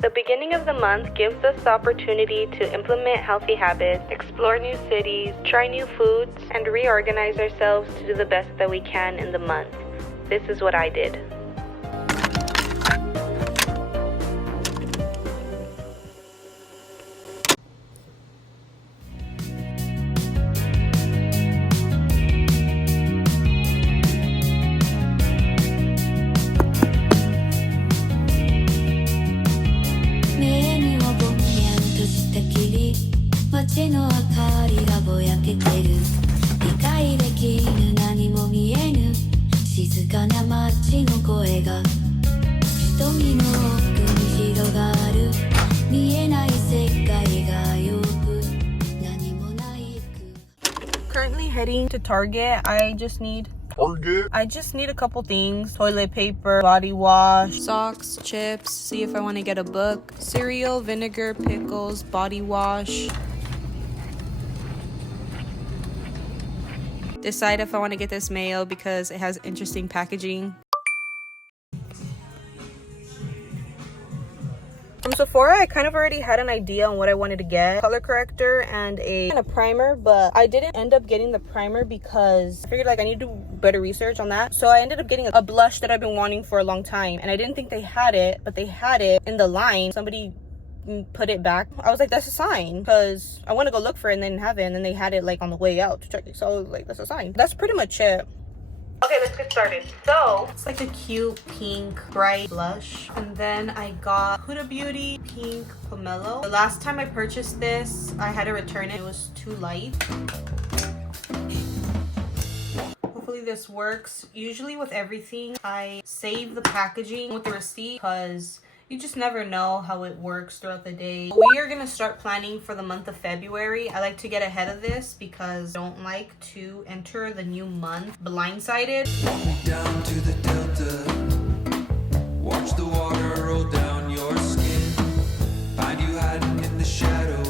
The beginning of the month gives us the opportunity to implement healthy habits, explore new cities, try new foods, and reorganize ourselves to do the best that we can in the month. This is what I did. Currently heading to Target. I just need a couple things: toilet paper, body wash, socks, chips, see if I want to get a book, cereal, vinegar, pickles, body wash. Decide if I want to get this mayo because it has interesting packaging. From Sephora, I kind of already had an idea on what I wanted to get. Color corrector and a primer, but I didn't end up getting the primer because I figured I need to do better research on that. So I ended up getting a blush that I've been wanting for a long time, and I didn't think they had it, but they had it in the line. Somebody put it back. I was like, that's a sign, because I want to go look for it and they didn't have it, and then they had it on the way out to check it. So I was like, that's a sign. That's pretty much it. Okay, let's get started. So it's a cute pink bright blush, and then I got Huda Beauty pink pomelo. The last time I purchased this, I had to return it. It was too light. Hopefully this works. Usually with everything, I save the packaging with the receipt because you just never know how it works throughout the day. We are gonna start planning for the month of February. I like to get ahead of this because I don't like to enter the new month blindsided. Down to the delta, watch the water roll down your skin, find you hiding in the shadow,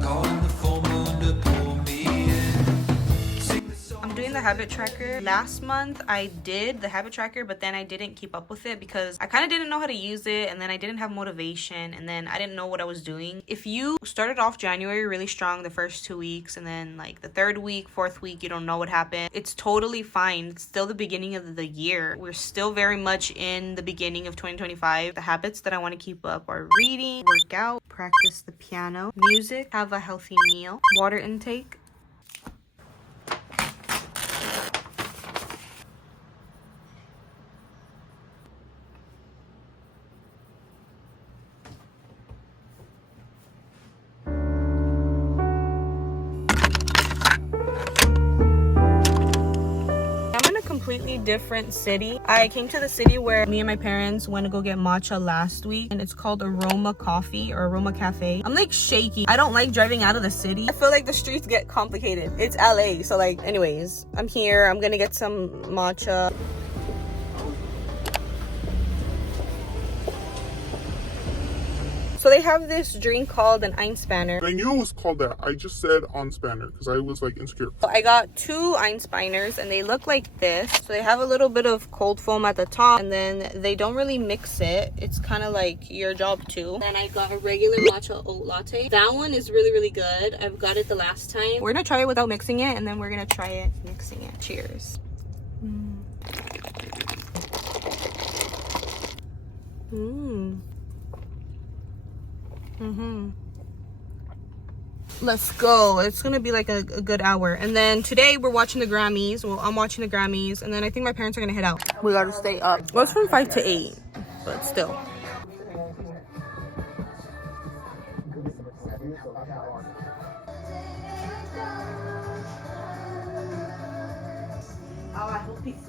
calling the full moon to pull me in. Sing the song. I'm doing the habit tracker. Last month I did the habit tracker, but then I didn't keep up with it because I kind of didn't know how to use it, and then I didn't have motivation, and then I didn't know what I was doing. If you started off January really strong the first 2 weeks, and then the third week, fourth week, you don't know what happened, it's totally fine. It's still the beginning of the year. We're still very much in the beginning of 2025. The habits that I want to keep up are reading, work out, practice the piano, music, have a healthy meal, water intake. Completely different city. I came to the city where me and my parents went to go get matcha last week, and it's called Aroma Coffee or Aroma Cafe. I'm shaky. I don't like driving out of the city. I feel the streets get complicated. It's LA, so anyways, I'm here. I'm gonna get some matcha. So they have this drink called an Einspanner. I knew it was called that. I just said Einspanner because I was insecure. So I got 2 Einspanners, and they look like this. So they have a little bit of cold foam at the top, and then they don't really mix it. It's kind of your job too. Then I got a regular matcha oat latte. That one is really, really good. I've got it the last time. We're gonna try it without mixing it, and then we're gonna try it mixing it. Cheers. Let's go. It's gonna be a good hour, and then today we're watching the Grammys. Well, I'm watching the Grammys, and then I think my parents are gonna head out. We gotta stay up. Well, it's from 5 to 8, but still. Oh, I hope he sees.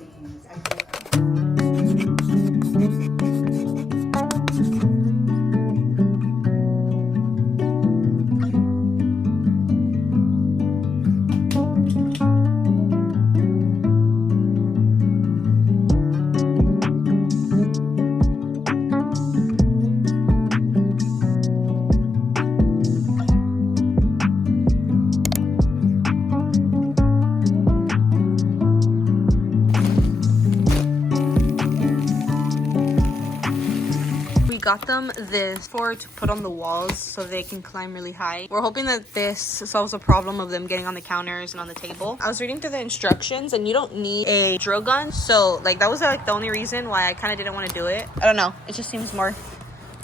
got them this to put on the walls so they can climb really high. We're hoping that this solves the problem of them getting on the counters and on the table. I was reading through the instructions and you don't need a drill gun. So like that was like the only reason why I kind of didn't want to do it. I don't know. It just seems more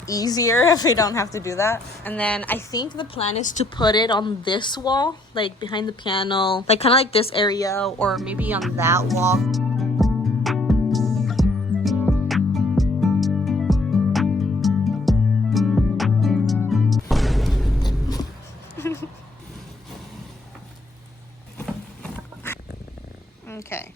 easier if we don't have to do that. And then I think the plan is to put it on this wall, like behind the piano, like kind of like this area, or maybe on that wall. Okay.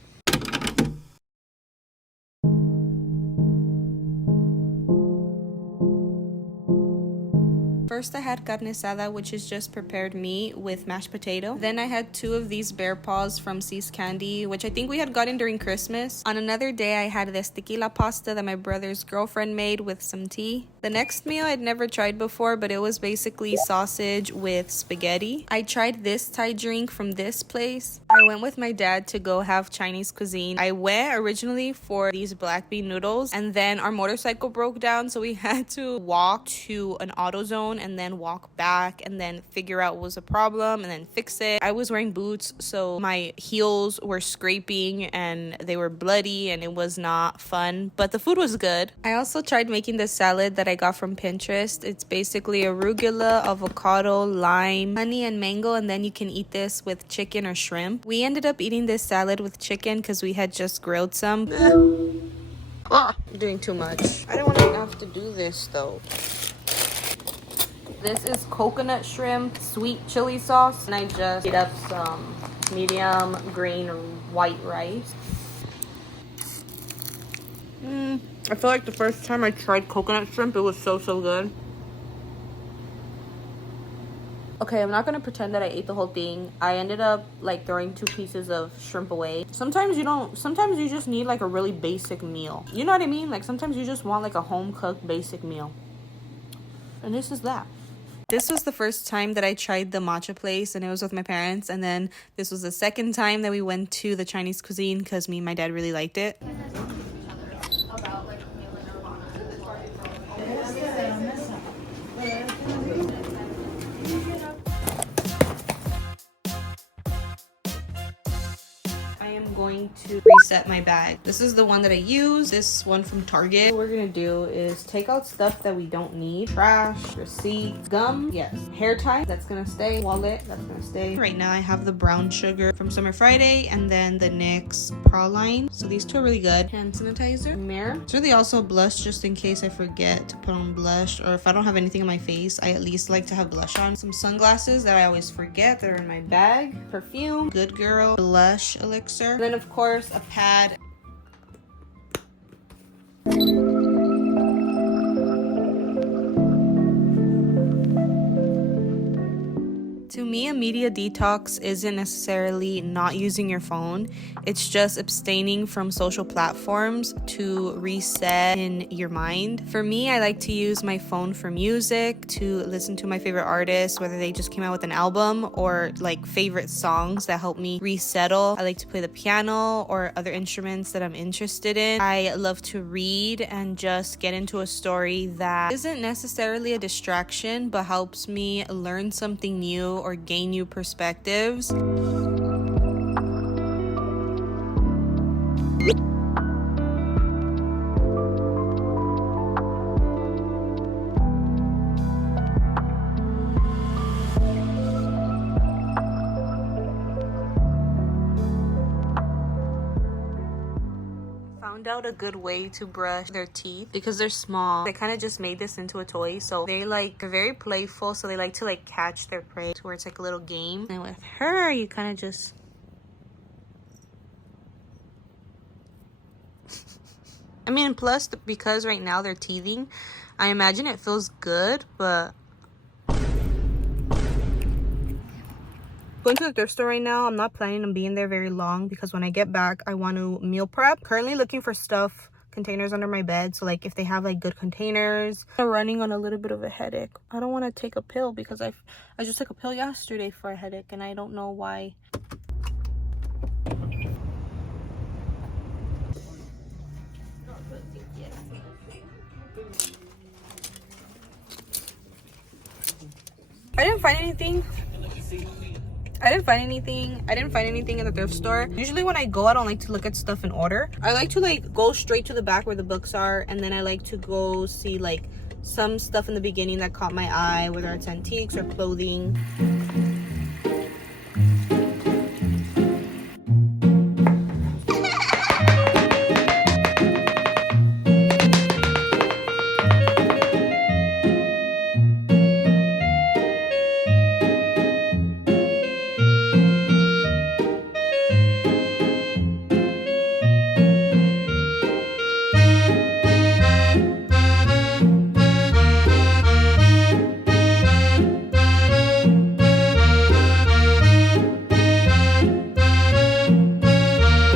First I had carne asada, which is just prepared meat with mashed potato. Then I had 2 of these bear paws from C's Candy, which I think we had gotten during Christmas. On another day I had this tequila pasta that my brother's girlfriend made with some tea. The next meal I'd never tried before, but it was basically sausage with spaghetti. I tried this Thai drink from this place. I went with my dad to go have Chinese cuisine. I went originally for these black bean noodles, and then our motorcycle broke down, so we had to walk to an AutoZone and then walk back and then figure out what was the problem and then fix it. I was wearing boots, so my heels were scraping and they were bloody and it was not fun, but the food was good. I also tried making this salad that I got from Pinterest. It's basically arugula, avocado, lime, honey, and mango, and then you can eat this with chicken or shrimp. We ended up eating this salad with chicken because we had just grilled some. Doing too much. I don't want to have to do this though. This is coconut shrimp, sweet chili sauce, and I just heat up some medium green white rice. I feel like the first time I tried coconut shrimp, it was so good. Okay, I'm not gonna pretend that I ate the whole thing. I ended up like throwing 2 pieces of shrimp away. Sometimes you just need like a really basic meal. You know what I mean? Like sometimes you just want like a home cooked basic meal. And this is that. This was the first time that I tried the matcha place, and it was with my parents. And then this was the second time that we went to the Chinese cuisine because me and my dad really liked it. I am going to reset my bag. This is the one that I use, this one from Target. What we're gonna do is take out stuff that we don't need. Trash, receipts, gum, yes. Hair tie, that's gonna stay. Wallet, that's gonna stay. Right now I have the brown sugar from Summer Friday and then the NYX Praline. So these 2 are really good. Hand sanitizer, mirror. It's really also blush just in case I forget to put on blush, or if I don't have anything on my face, I at least like to have blush on. Some sunglasses that I always forget that are in my bag. Perfume, Good Girl, blush elixir. And then of course a pad. To me, a media detox isn't necessarily not using your phone. It's just abstaining from social platforms to reset in your mind. For me, I like to use my phone for music, to listen to my favorite artists, whether they just came out with an album or like favorite songs that help me resettle. I like to play the piano or other instruments that I'm interested in. I love to read and just get into a story that isn't necessarily a distraction, but helps me learn something new or gain new perspectives. Out a good way to brush their teeth because they're small. They kind of just made this into a toy, so they're very playful, so they like to like catch their prey to where it's like a little game. And with her, you kind of just I mean, plus because right now they're teething, I imagine it feels good, but going to the thrift store right now. I'm not planning on being there very long because when I get back, I want to meal prep. Currently looking for containers under my bed. So like if they have like good containers. I'm running on a little bit of a headache. I don't want to take a pill because I just took a pill yesterday for a headache and I don't know why. I didn't find anything. I didn't find anything in the thrift store. Usually when I go, I don't like to look at stuff in order. I like to like go straight to the back where the books are, and then I like to go see like some stuff in the beginning that caught my eye, whether it's antiques or clothing.